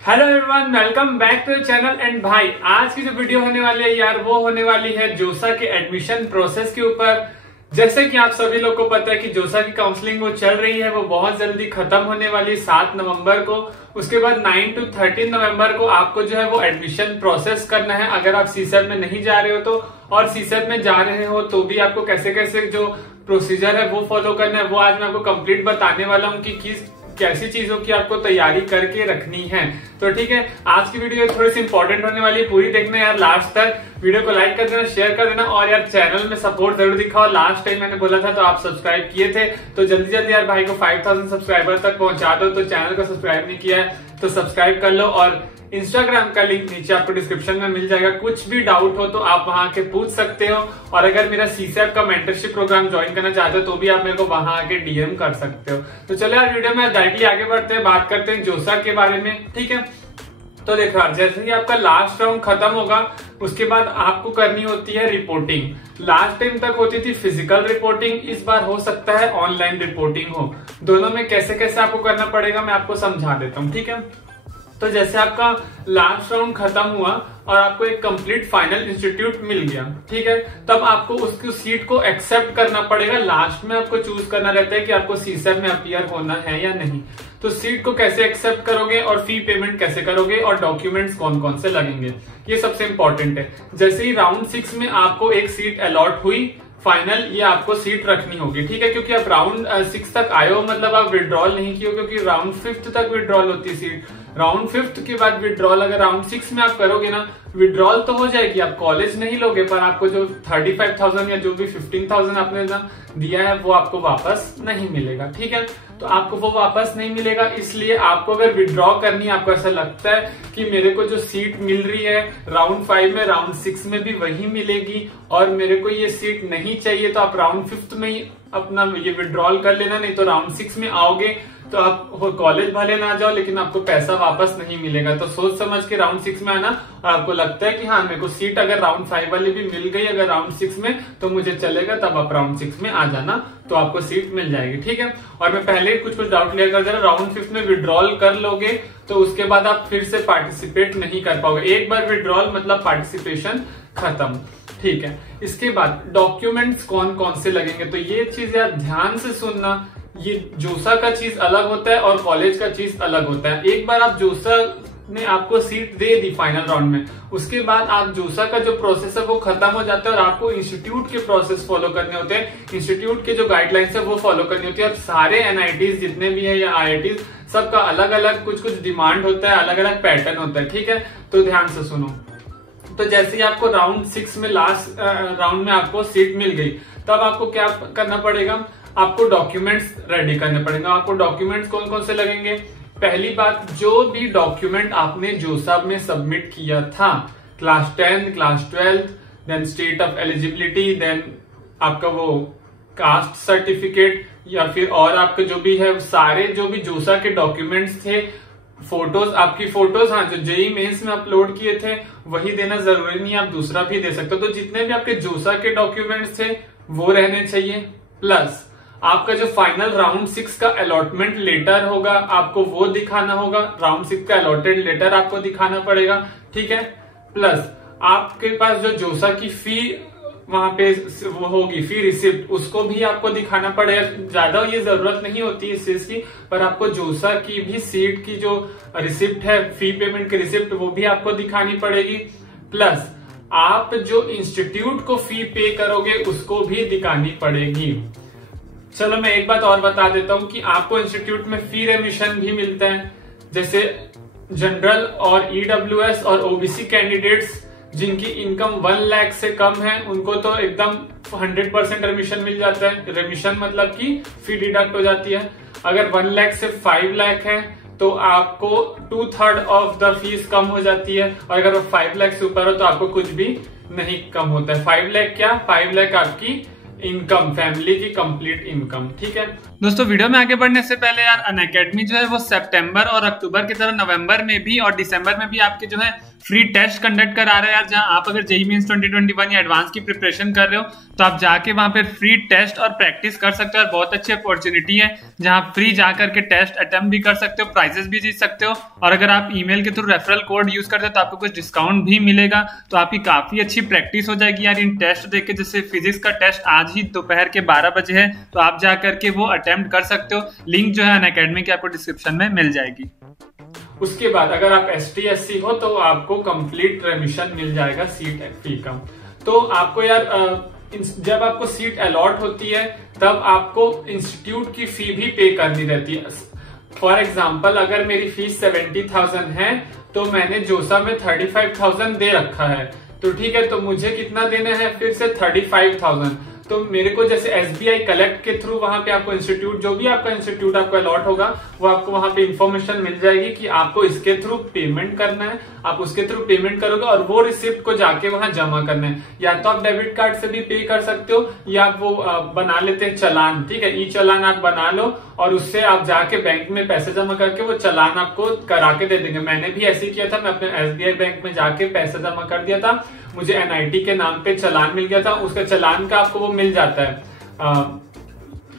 Hello everyone, welcome back to the channel. And भाई, आज की जो वीडियो होने वाली है यार, वो होने वाली है जोसा के एडमिशन प्रोसेस के ऊपर। जैसे कि आप सभी लोग को पता है कि जोसा की काउंसलिंग वो चल रही है, वो बहुत जल्दी खत्म होने वाली है 7 नवंबर को। उसके बाद 9 to 13 नवंबर को आपको जो है वो एडमिशन प्रोसेस करना है, अगर आप सीसेट में नहीं जा रहे हो तो। और सीसेट में जा रहे हो तो भी आपको कैसे कैसे जो प्रोसीजर है वो फॉलो करना है, वो आज मैं आपको कंप्लीट बताने वाला हूँ कि किस कैसी चीजों की आपको तैयारी करके रखनी है। तो ठीक है, आज की वीडियो थोड़ी सी इंपॉर्टेंट होने वाली है, पूरी देखना यार लास्ट तक। वीडियो को लाइक कर देना, शेयर कर देना और यार चैनल में सपोर्ट जरूर दिखाओ। लास्ट टाइम मैंने बोला था तो आप सब्सक्राइब किए थे, तो जल्दी जल्दी यार भाई को 5000 सब्सक्राइबर तक पहुंचा दो। तो चैनल को सब्सक्राइब नहीं किया है तो सब्सक्राइब कर लो, और इंस्टाग्राम का लिंक नीचे आपको डिस्क्रिप्शन में मिल जाएगा। कुछ भी डाउट हो तो आप वहां आके पूछ सकते हो, और अगर मेरा सीसेट का मेंटरशिप प्रोग्राम ज्वाइन करना चाहते हो तो भी आप मेरे को वहां आके डीएम कर सकते हो। तो चलो यार वीडियो में डायरेक्टली आगे बढ़ते हैं, बात करते हैं जोसा के बारे में। ठीक है, तो देखो यार, जैसे ही आपका लास्ट राउंड खत्म होगा उसके बाद आपको करनी होती है रिपोर्टिंग। लास्ट टाइम तक होती थी फिजिकल रिपोर्टिंग, इस बार हो सकता है ऑनलाइन रिपोर्टिंग हो। दोनों में कैसे कैसे आपको करना पड़ेगा मैं आपको समझा देता हूँ। ठीक है, तो जैसे आपका लास्ट राउंड खत्म हुआ और आपको एक कंप्लीट फाइनल इंस्टीट्यूट मिल गया, ठीक है, तब आपको उसकी सीट को एक्सेप्ट करना पड़ेगा। लास्ट में आपको चूज करना रहता है कि आपको सीसेट में अपीयर होना है या नहीं। तो सीट को कैसे एक्सेप्ट करोगे और फी पेमेंट कैसे करोगे और डॉक्यूमेंट्स कौन कौन से लगेंगे, ये सबसे इंपॉर्टेंट है। जैसे ही राउंड 6 में आपको एक सीट अलॉट हुई फाइनल, ये आपको सीट रखनी होगी। ठीक है, क्योंकि आप राउंड 6 तक आए हो, मतलब आप विड्रॉल नहीं किए हो, क्योंकि राउंड 5 तक विड्रॉल होती है सीट। राउंड 5 के बाद विड्रॉल अगर राउंड 6 में आप करोगे ना, विड्रॉल तो हो जाएगी, आप कॉलेज नहीं लोगे, पर आपको जो 35,000 या जो भी 15,000 आपने दिया है वो आपको वापस नहीं मिलेगा। ठीक है, तो आपको वो वापस नहीं मिलेगा। इसलिए आपको अगर विड्रॉ करनी है, आपको ऐसा लगता है कि मेरे को जो सीट मिल रही है राउंड 5 में, राउंड 6 में भी वही मिलेगी और मेरे को ये सीट नहीं चाहिए, तो आप राउंड 5 में ही अपना ये विड्रॉल कर लेना। नहीं तो राउंड 6 में आओगे तो आप कॉलेज भले ना जाओ लेकिन आपको पैसा वापस नहीं मिलेगा। तो सोच समझ के राउंड 6 में आना, और आपको लगता है कि हाँ मेरे को सीट अगर राउंड 5 वाली भी मिल गई अगर राउंड 6 में तो मुझे चलेगा, तब आप राउंड 6 में आ जाना, तो आपको सीट मिल जाएगी। ठीक है, और मैं पहले कुछ डाउट क्लियर कर दे रहा, राउंड 5 में विड्रॉल कर लोगे तो उसके बाद आप फिर से पार्टिसिपेट नहीं कर पाओगे। एक बार विड्रॉल मतलब पार्टिसिपेशन खत्म। ठीक है, इसके बाद डॉक्यूमेंट्स कौन कौन से लगेंगे, तो ये चीज यार ध्यान से सुनना। ये जोसा का चीज अलग होता है और कॉलेज का चीज अलग होता है। एक बार आप जोसा ने आपको seat they the final round में, उसके बाद आप जोसा का जो प्रोसेस है वो खत्म हो जाता है और आपको इंस्टीट्यूट के प्रोसेस फॉलो करने होते हैं। इंस्टीट्यूट के जो गाइडलाइंस है वो फॉलो करनी होती है। और सारे एनआईटीज जितने भी है या आईआईटीज, सबका अलग अलग कुछ डिमांड होता है, अलग अलग पैटर्न होता है। ठीक है, तो ध्यान से सुनो। तो जैसे ही आपको राउंड 6 में लास्ट राउंड में आपको सीट मिल गई, तब आपको क्या करना पड़ेगा, आपको डॉक्यूमेंट्स रेडी करने पड़ेंगे। आपको डॉक्यूमेंट्स कौन कौन से लगेंगे, पहली बात, जो भी डॉक्यूमेंट आपने जोसा में सबमिट किया था, class 10, class 12, then state of eligibility, then आपका वो कास्ट सर्टिफिकेट, या फिर और आपके जो भी है सारे जो भी जोसा के डॉक्यूमेंट्स थे, फोटोज, आपकी फोटोज, हाँ जो जेईई मेंस में अपलोड किए थे वही देना जरूरी नहीं है, आप दूसरा भी दे सकते हो। तो जितने भी आपके जोसा के डॉक्यूमेंट्स थे वो रहने चाहिए, प्लस आपका जो फाइनल राउंड 6 का अलॉटमेंट लेटर होगा आपको वो दिखाना होगा। राउंड 6 का अलॉटेड लेटर आपको दिखाना पड़ेगा। ठीक है, प्लस आपके पास जो जोसा की फी वहां पे वो होगी, फी रिसिप्ट, उसको भी आपको दिखाना पड़ेगा। ज्यादा ये जरूरत नहीं होती है इस चीज की, पर आपको जोसा की भी सीट की जो रिसिप्ट है, फी पेमेंट की रिसिप्ट, वो भी आपको दिखानी पड़ेगी। प्लस आप जो इंस्टीट्यूट को फी पे करोगे उसको भी दिखानी पड़ेगी। चलो मैं एक बात और बता देता हूं कि आपको इंस्टीट्यूट में फी रेमिशन भी मिलता है। जैसे जनरल और ईडब्ल्यूएस और ओबीसी कैंडिडेट्स जिनकी इनकम 1 लाख से कम है उनको तो एकदम 100% रेमिशन मिल जाता है। रेमिशन मतलब कि फी डिडक्ट हो जाती है। अगर 1 लाख से 5 लाख है तो आपको 2/3 ऑफ द फीस कम हो जाती है, और अगर वो 5 लाख से ऊपर हो तो आपको कुछ भी नहीं कम होता है। 5 लाख क्या, 5 लाख आपकी इनकम, फैमिली की कंप्लीट इनकम। ठीक है दोस्तों, वीडियो में आगे बढ़ने से पहले यार अनअकैडमी जो है वो सितंबर और अक्टूबर की तरह नवंबर में भी और दिसंबर में भी आपके जो है फ्री टेस्ट कंडक्ट करा रहे हैं यार, जहां आप अगर जेईई मेंस 2021 या एडवांस की प्रिपरेशन कर रहे हो तो आप जाके वहां पे फ्री टेस्ट और प्रैक्टिस कर सकते हो। और बहुत अच्छी अपॉर्चुनिटी है जहां फ्री जाकर के टेस्ट अटेम्प्ट भी कर सकते हो, प्राइजेस भी जीत सकते हो। और अगर आप ईमेल के थ्रू रेफरल कोड यूज करते हो तो आपको कुछ डिस्काउंट भी मिलेगा। तो आपकी काफी अच्छी प्रैक्टिस हो जाएगी यार इन टेस्ट देख के। जैसे फिजिक्स का टेस्ट आज ही दोपहर के 12 बजे है, तो आप जाकर के वो अटेम्प्ट कर सकते हो। लिंक जो है अनअकैडमी की आपको डिस्क्रिप्शन में मिल जाएगी। उसके बाद अगर आप ST SC हो तो आपको कंप्लीट रेमिशन मिल जाएगा सीट फी का। तो आपको यार जब आपको सीट अलॉट होती है तब आपको इंस्टीट्यूट की फी भी पे करनी रहती है। फॉर एग्जाम्पल अगर मेरी फीस 70,000 है तो मैंने जोसा में 35,000 दे रखा है, तो ठीक है, तो मुझे कितना देना है फिर से 35,000। तो मेरे को जैसे SBI कलेक्ट के थ्रू वहां पे आपको इंस्टीट्यूट, जो भी आपका इंस्टीट्यूट आपको अलॉट होगा वो आपको वहां पे इंफॉर्मेशन मिल जाएगी कि आपको इसके थ्रू पेमेंट करना है। आप उसके थ्रू पेमेंट करोगे और वो रिसिप्ट को जाके वहां जमा करना है। या तो आप डेबिट कार्ड से भी पे कर सकते हो या आप वो बना लेते हैं चलान। ठीक है, ई चलान आप बना लो और उससे आप जाके बैंक में पैसे जमा करके वो चलान आपको करा के दे देंगे। मैंने भी ऐसे किया था, मैं अपने SBI बैंक में जाके पैसे जमा कर दिया था, मुझे NIT के नाम पे चलान मिल गया था। उसका चलान का आपको वो मिल जाता है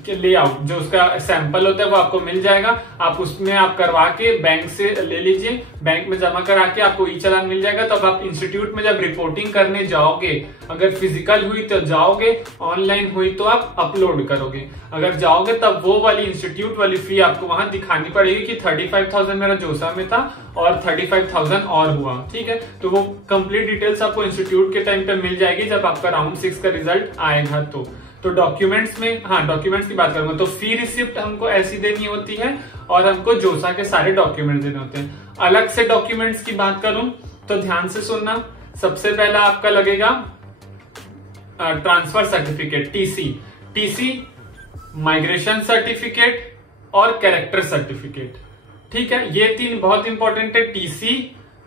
लेआउट, जो उसका सैंपल होता है वो आपको मिल जाएगा। आप उसमें आप करवा के बैंक से ले लीजिए, बैंक में जमा करा के आपको ई चलान मिल जाएगा। तब आप इंस्टीट्यूट में जब रिपोर्टिंग करने जाओगे, अगर फिजिकल हुई तो जाओगे, ऑनलाइन हुई तो आप अपलोड करोगे। अगर जाओगे तब वो वाली इंस्टीट्यूट वाली फी आपको वहां दिखानी पड़ेगी कि 35,000 मेरा जोसा में था और 35,000 और हुआ। ठीक है, तो वो कंप्लीट डिटेल्स आपको इंस्टीट्यूट के टाइम पे मिल जाएगी जब आपका राउंड 6 का रिजल्ट आएगा। तो डॉक्यूमेंट्स में, हाँ डॉक्यूमेंट्स की बात करूंगा तो फी रिसिप्ट हमको ऐसी देनी होती है और हमको जोसा के सारे डॉक्यूमेंट्स देने होते हैं। अलग से डॉक्यूमेंट्स की बात करूं तो ध्यान से सुनना। सबसे पहला आपका लगेगा transfer certificate, TC, migration certificate और कैरेक्टर सर्टिफिकेट। ठीक है, ये 3 बहुत इंपॉर्टेंट है, TC,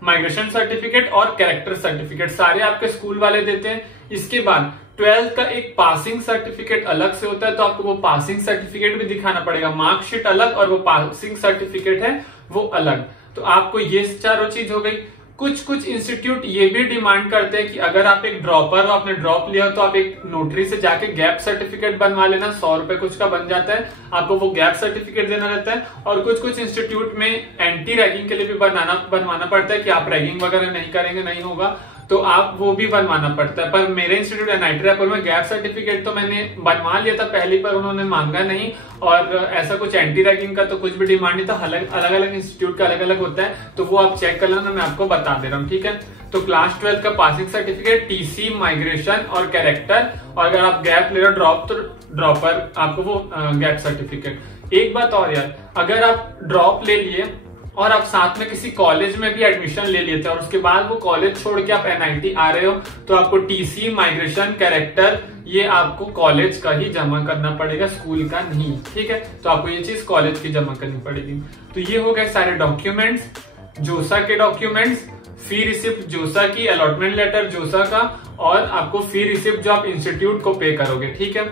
माइग्रेशन सर्टिफिकेट और कैरेक्टर सर्टिफिकेट, सारे आपके स्कूल वाले देते हैं। इसके बाद 12th का एक पासिंग सर्टिफिकेट अलग से होता है, तो आपको वो पासिंग सर्टिफिकेट भी दिखाना पड़ेगा। मार्कशीट अलग और वो पासिंग सर्टिफिकेट है वो अलग। तो आपको ये चारों चीज हो गई। कुछ इंस्टीट्यूट ये भी डिमांड करते हैं कि अगर आप एक ड्रॉपर हो, आपने ड्रॉप लिया तो आप एक नोटरी से जाके गैप सर्टिफिकेट बनवा लेना, 100 रुपए कुछ का बन जाता है, आपको वो गैप सर्टिफिकेट देना रहता है। और कुछ इंस्टीट्यूट में एंटी रैगिंग के लिए भी बनवाना पड़ता है कि आप रैगिंग वगैरह नहीं करेंगे, नहीं होगा, तो आप वो भी बनवाना पड़ता है। पर मेरे इंस्टीट्यूट NIT रायपुर में गैप सर्टिफिकेट तो मैंने बनवा लिया था पहली, पर उन्होंने मांगा नहीं। और ऐसा कुछ एंटी रैगिंग का तो कुछ भी डिमांड नहीं था। अलग अलग इंस्टीट्यूट का अलग अलग होता है, तो वो आप चेक कर लेना, मैं आपको बता दे रहा हूँ। ठीक है, तो क्लास 12 का पासिंग सर्टिफिकेट, TC, माइग्रेशन और कैरेक्टर, और अगर आप गैप ले रहे हो ड्रॉप तो ड्रॉपर आपको वो गैप सर्टिफिकेट। एक बात और यार, अगर आप ड्रॉप ले लिए और आप साथ में किसी कॉलेज में भी एडमिशन ले लेते हैं और उसके बाद वो कॉलेज छोड़ के आप NIT आ रहे हो, तो आपको TC, माइग्रेशन, कैरेक्टर ये आपको कॉलेज का ही जमा करना पड़ेगा, स्कूल का नहीं। ठीक है, तो आपको ये चीज कॉलेज की जमा करनी पड़ेगी। तो ये हो गए सारे डॉक्यूमेंट्स, जोसा के डॉक्यूमेंट्स, फी रिसिप्ट जोसा की, अलॉटमेंट लेटर जोसा का, और आपको फी रिसिप्ट जो आप इंस्टीट्यूट को पे करोगे। ठीक है,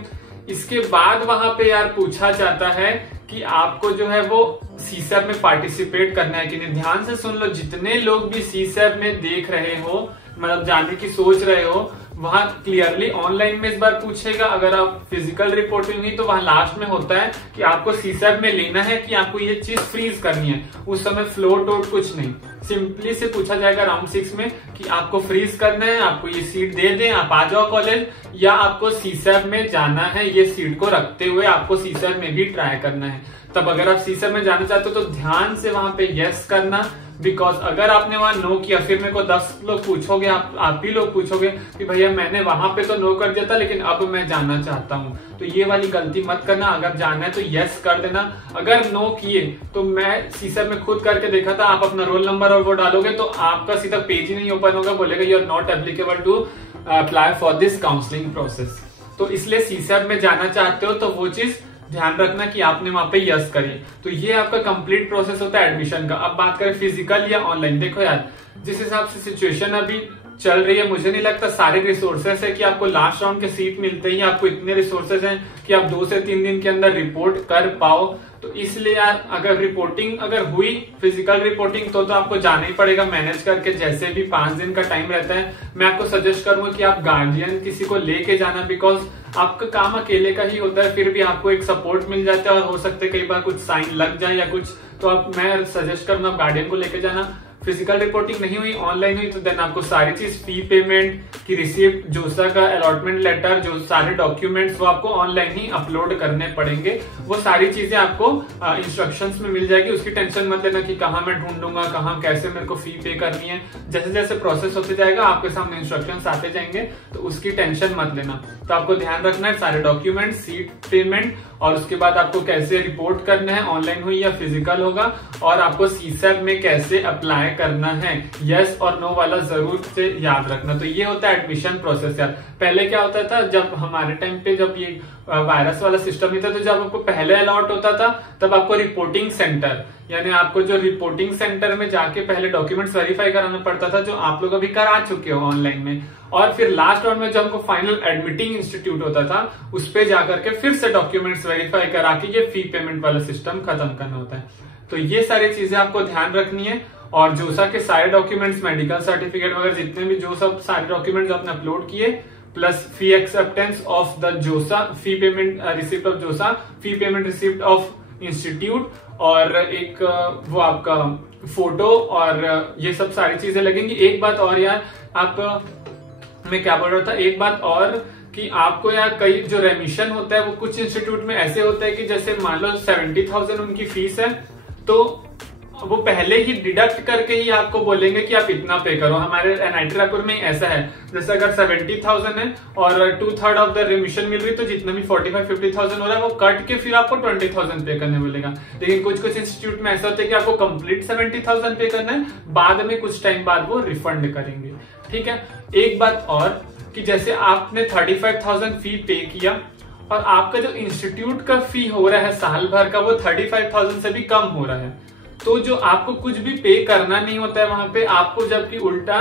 इसके बाद वहां पे यार पूछा जाता है कि आपको जो है वो CSAT में पार्टिसिपेट करना है कि नहीं। ध्यान से सुन लो, जितने लोग भी CSAT में देख रहे हो, मतलब जाने की सोच रहे हो, वहां क्लियरली ऑनलाइन में इस बार पूछेगा। अगर आप फिजिकल रिपोर्टिंग हुई तो वहां लास्ट में होता है कि आपको CSAT में लेना है कि आपको ये चीज फ्रीज करनी है। उस समय फ्लोट वोट कुछ नहीं, सिंपली से पूछा जाएगा राउंड 6 में कि आपको फ्रीज करना है, आपको ये सीट दे दें, आप आ जाओ कॉलेज, या आपको CSAT में जाना है, ये सीट को रखते हुए आपको CSAT में भी ट्राई करना है। तब अगर आप CSAT में जाना चाहते हो तो ध्यान से वहां पे यस करना, बिकॉज अगर आपने वहां नो किया, फिर मेरे को 10 लोग पूछोगे, आप ही लोग पूछोगे कि भैया मैंने वहां पे तो नो कर दिया था लेकिन अब मैं जानना चाहता हूं। तो ये वाली गलती मत करना। अगर जानना है तो यस कर देना। अगर नो किए तो मैं CSAT में खुद करके देखा था, आप अपना रोल नंबर और वो डालोगे तो आपका सीधा पेज ही नहीं ओपन होगा, बोलेगा you are not applicable to apply for this counselling process. तो इसलिए CSAT में जाना चाहते हो तो वो चीज ध्यान रखना कि आपने वहां पे यस करिए। तो ये आपका कंप्लीट प्रोसेस होता है एडमिशन का। अब बात करें फिजिकल या ऑनलाइन, देखो यार जिस हिसाब से सिचुएशन अभी चल रही है। मुझे नहीं लगता सारे रिसोर्सेस है कि आपको लास्ट राउंड के सीट मिलते ही आपको इतने रिसोर्सेस हैं कि आप 2 से 3 दिन के अंदर रिपोर्ट कर पाओ। तो इसलिए यार अगर रिपोर्टिंग अगर हुई फिजिकल रिपोर्टिंग तो आपको जाना ही पड़ेगा मैनेज करके, जैसे भी 5 दिन का टाइम रहता है। मैं आपको सजेस्ट करूंगा कि आप गार्जियन किसी को लेके जाना, बिकॉज आपका काम अकेले का ही होता है, फिर भी आपको एक सपोर्ट मिल जाता है और हो सकता है कई बार कुछ साइन लग जाए या कुछ, तो मैं सजेस्ट करूंगा गार्डियन को लेके जाना। फिजिकल रिपोर्टिंग नहीं हुई, ऑनलाइन हुई, तो देन आपको सारी चीज फी पेमेंट की रिसीप्ट, जोसा का अलॉटमेंट लेटर, जो सारे डॉक्यूमेंट्स वो आपको ऑनलाइन ही अपलोड करने पड़ेंगे। वो सारी चीजें आपको इंस्ट्रक्शंस में मिल जाएगी, उसकी टेंशन मत लेना कि कहाँ मैं ढूंढूंगा, कहाँ कैसे मेरे को फी पे करनी है। जैसे जैसे प्रोसेस होते जाएगा आपके सामने इंस्ट्रक्शंस आते जाएंगे, तो उसकी टेंशन मत लेना। तो आपको ध्यान रखना है सारे डॉक्यूमेंट, सीट पेमेंट, और उसके बाद आपको कैसे रिपोर्ट करना है, ऑनलाइन हुई या फिजिकल होगा, और आपको सीसैप में कैसे अप्लाई करना है, यस और नो वाला जरूर से याद रखना। तो ये होता है एडमिशन प्रोसेस यार। पहले क्या होता था, जब हमारे टाइम पे जब ये वायरस वाला सिस्टम नहीं था, तो जब आपको पहले अलॉट होता था तब आपको रिपोर्टिंग सेंटर, यानी आपको जो रिपोर्टिंग सेंटर में जाके पहले डॉक्यूमेंट्स वेरीफाई कराना पड़ता था, जो आप लोग अभी करा चुके हो ऑनलाइन में। और फिर लास्ट राउंड में जब हमको फाइनल एडमिटिंग इंस्टीट्यूट होता था, उस पे जाकर के फिर से डॉक्यूमेंट्स वेरीफाई करा के ये फी पेमेंट वाला सिस्टम खत्म करना होता है। तो ये सारी चीजें आपको ध्यान रखनी है। और जोसा के सारे डॉक्यूमेंट्स, मेडिकल सर्टिफिकेट वगैरह जितने भी जो सब सारे डॉक्यूमेंट्स आपने अपलोड किए, plus fee acceptance of the जोसा, फी पेमेंट रिसिप्ट ऑफ जोसा, fee payment receipt of institute, और एक वो आपका फोटो, और ये सब सारी चीजें लगेंगी। एक बात और यार, आप मैं क्या बोल रहा था, एक बात और कि आपको यार कई जो रेमिशन होता है वो कुछ इंस्टीट्यूट में ऐसे होता है कि जैसे मान लो 70,000 उनकी फीस है, तो वो पहले ही डिडक्ट करके ही आपको बोलेंगे कि आप इतना पे करो। हमारे NIT रायपुर में ऐसा है, जैसे अगर 70,000 है और 2/3 ऑफ द रिमिशन मिल रही, तो जितना भी 45-50,000 हो रहा है वो कट के फिर आपको 20,000 पे करने मिलेगा। लेकिन कुछ कुछ इंस्टीट्यूट में ऐसा होता है कि आपको कंप्लीट 70,000 पे करना है, बाद में कुछ टाइम बाद वो रिफंड करेंगे। ठीक है। एक बात और कि जैसे आपने 35,000 फी पे किया और आपका जो इंस्टीट्यूट का फी हो रहा है साल भर का, वो 35,000 से भी कम हो रहा है, तो जो आपको कुछ भी पे करना नहीं होता है वहां पे आपको, जबकि उल्टा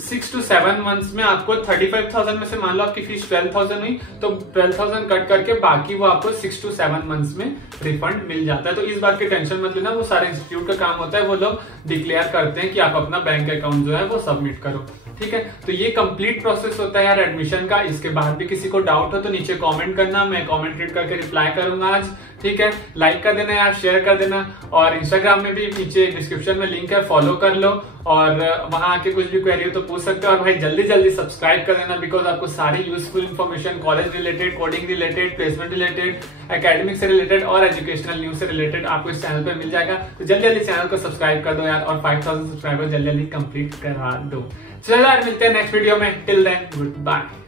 6 to 7 मंथ्स में आपको 35,000 में से मान लो आपकी फीस 12,000 हुई, तो 12,000 कट करके बाकी वो आपको 6 to 7 मंथ्स में रिफंड मिल जाता है। तो इस बात की टेंशन मत लेना, वो सारे इंस्टीट्यूट का काम होता है, वो लोग डिक्लेयर करते हैं कि आप अपना बैंक अकाउंट जो है वो सबमिट करो। ठीक है। तो ये कंप्लीट प्रोसेस होता है यार एडमिशन का। इसके बाद भी किसी को डाउट हो तो नीचे कमेंट करना, मैं कमेंट रीड करके रिप्लाई करूंगा आज। ठीक है। लाइक कर देना यार, शेयर कर देना, और इंस्टाग्राम में भी नीचे डिस्क्रिप्शन में लिंक है, फॉलो कर लो, और वहां आके कुछ भी क्वेरी हो तो पूछ सकते हो। और भाई जल्दी जल्दी सब्सक्राइब कर देना, बिकॉज आपको सारी useful information college related, coding related, placement related, academic से रिलेटेड और एजुकेशनल न्यूज से रिलेटेड आपको इस चैनल पे मिल जाएगा। तो जल्दी जल्दी चैनल को सब्सक्राइब कर दो यार, और 5,000 सब्सक्राइबर जल्दी जल्दी कंप्लीट करा दो। चलो यार, मिलते हैं नेक्स्ट वीडियो में। Till then good bye.